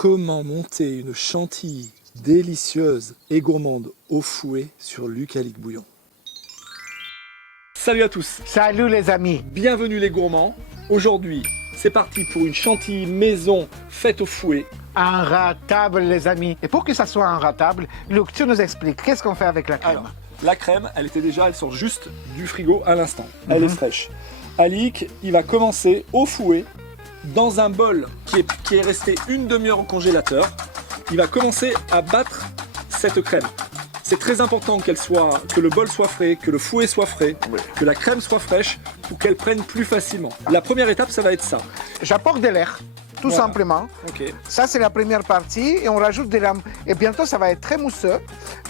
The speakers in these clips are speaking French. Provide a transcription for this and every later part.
Comment monter une chantilly délicieuse et gourmande au fouet sur Luc Alic Bouillon. Salut à tous, Salut les amis. bienvenue les gourmands. Aujourd'hui, c'est parti pour une chantilly maison faite au fouet. Inratable les amis. Et pour que ça soit inratable, Luc, tu nous expliques qu'est-ce qu'on fait avec la crème. Alors, la crème, elle sort juste du frigo à l'instant. Elle est fraîche. Alic, il va commencer au fouet dans un bol qui est resté une demi-heure au congélateur. Il va commencer à battre cette crème. C'est très important que le bol soit frais, que le fouet soit frais, que la crème soit fraîche pour qu'elle prenne plus facilement. La première étape, ça va être ça. J'apporte de l'air, tout Voilà. simplement. Ok. Ça, c'est la première partie et on rajoute de l'âme. Et bientôt, ça va être très mousseux.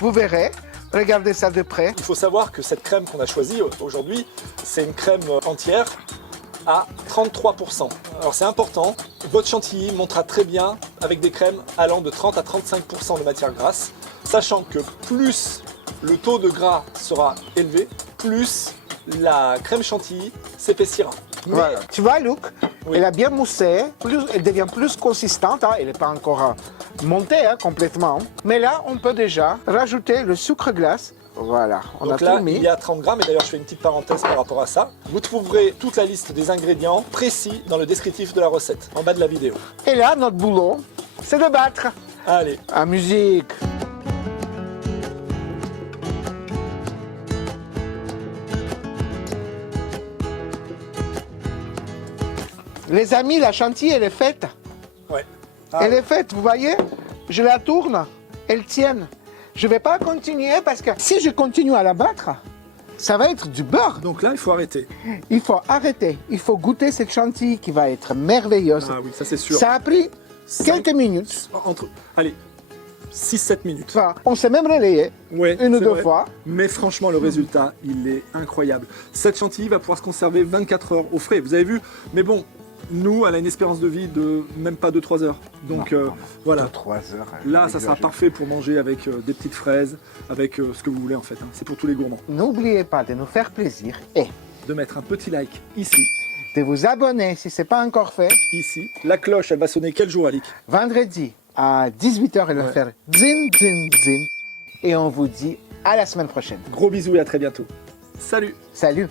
Vous verrez. Regardez ça de près. Il faut savoir que cette crème qu'on a choisie aujourd'hui, c'est une crème entière à 33%. Alors c'est important, votre chantilly montera très bien avec des crèmes allant de 30 à 35% de matière grasse, sachant que plus le taux de gras sera élevé, plus la crème chantilly s'épaissira. Mais- Voilà. Tu vois, Luc, Oui. elle a bien moussé, elle devient plus consistante. Elle n'est pas encore montée complètement. Mais là, on peut déjà rajouter le sucre glace. Voilà, on Donc a là, tout mis. il y a 30 grammes, et d'ailleurs je fais une petite parenthèse par rapport à ça. Vous trouverez toute la liste des ingrédients précis dans le descriptif de la recette, en bas de la vidéo. Et là, notre boulot, c'est de battre. Allez, À musique. Les amis, la chantilly, elle est faite. ouais. Elle est faite, vous voyez? Je la tourne, elle tient. Je ne vais pas continuer parce que si je continue à la battre, ça va être du beurre. Donc là, il faut arrêter. Il faut arrêter. Il faut goûter cette chantilly qui va être merveilleuse. Ah oui, ça c'est sûr. Ça a pris quelques minutes. Allez, 6-7 minutes. Enfin, on s'est même relayé Ouais, une ou c'est deux vrai. fois. Mais franchement, le résultat, il est incroyable. Cette chantilly va pouvoir se conserver 24 heures au frais. Vous avez vu? Mais bon, nous, elle a une espérance de vie de même pas 2-3 heures. Donc voilà. 3 heures. Là, ça sera parfait pour manger avec des petites fraises, avec ce que vous voulez en fait. Hein. C'est pour tous les gourmands. N'oubliez pas de nous faire plaisir et De mettre un petit like ici, de vous abonner si ce n'est pas encore fait. ici. La cloche, elle va sonner quel jour, Alic? Vendredi à 18h, elle va faire zin, zin, zin. Et on vous dit à la semaine prochaine. Gros bisous et à très bientôt. Salut! Salut!